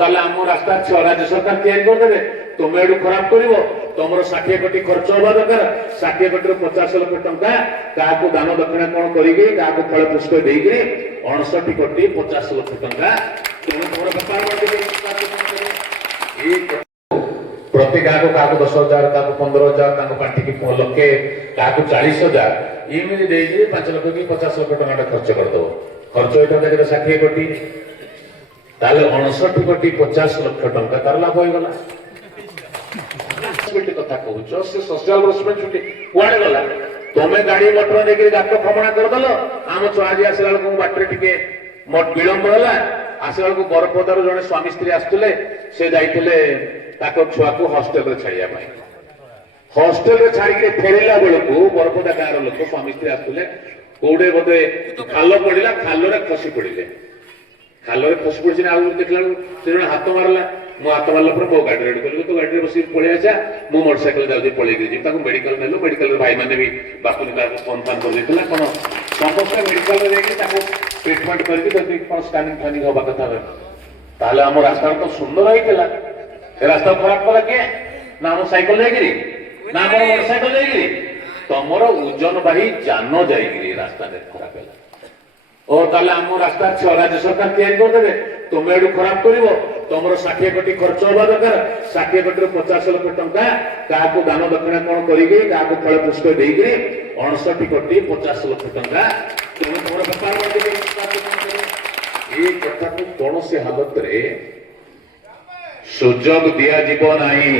তাহলে आम रास्ता राज्य सरकार तैयारी करदे तुम एडू खराब कर तुम 60 कोटी खर्च हवा दरकार 60 कोटी 50 लाख टंका क्या दान दक्षिणा कौन करी फल पुष्प देकर 69 कोटी 50 लाख टंका तुम तुम बेपार प्रति गाँव को 10,000 क्या 15,000 पार्टी की लक्षे क्या 40,000 एमती दे 5 लाख कि 50 लाख टंका खर्च करदे खर्च होता 60 कोटी ताले 69 कोटी 50 लाख टंका तार लाभ होगला कथा कहूच से सोशल रेस्पॉन्सिबिलिटी कुआडे गला तमे गाड़ी मोटर देके गात खमणा करदल आम छुआ जी आसला बेलू बाटर टिके विलंब है आसला बेलू बरपदार जड़े स्वामी स्त्री आसुले से जाइए छुआ को हॉस्टेल रे छाड़िया हॉस्टेल रे छाड़ी फेरला बेलू बरपदा गाँव लोक स्वामी स्त्री आसुले कौटे बोधे खाल पड़ा खाल खसी पड़े खाल खसी पड़ी आउ देखला से हाथ मारला मु हाथ मारला मो गाड़ी रेडी कल तो गाड़ी बस पलि आसा मु मोटरसाइकेल जाऊँगी पलैक जी मेडिकल नेलु मेडिकल भाई मैंने भी बापुनी फोन फान कर कौन समस्त मेडिकल ट्रिटमेंट करके स्कानिंग फानिंग हवा कथा ताले आम रास्ता तो सुंदर होता रास्ता खराब कला किए ना आम साइकेल जाइए ना आम मोटरसाइकेल जाइए तुमर ओजन बाही जान जाइए रास्ता खराब है और ताले आम रास्ता राज्य सरकार तैयारी करदे तुम एडू खराब कर तुम 60 कोटी खर्च हवा दरकार 60 कोटी 50 लाख टंका क्या दान दक्षिणा कौन करी फल पुष्प देकर 69 कोटी 50 लाख टंका तुम तुम बेपार ये कथा को कौन से हालत रे सुजोग दिया जीव नहीं।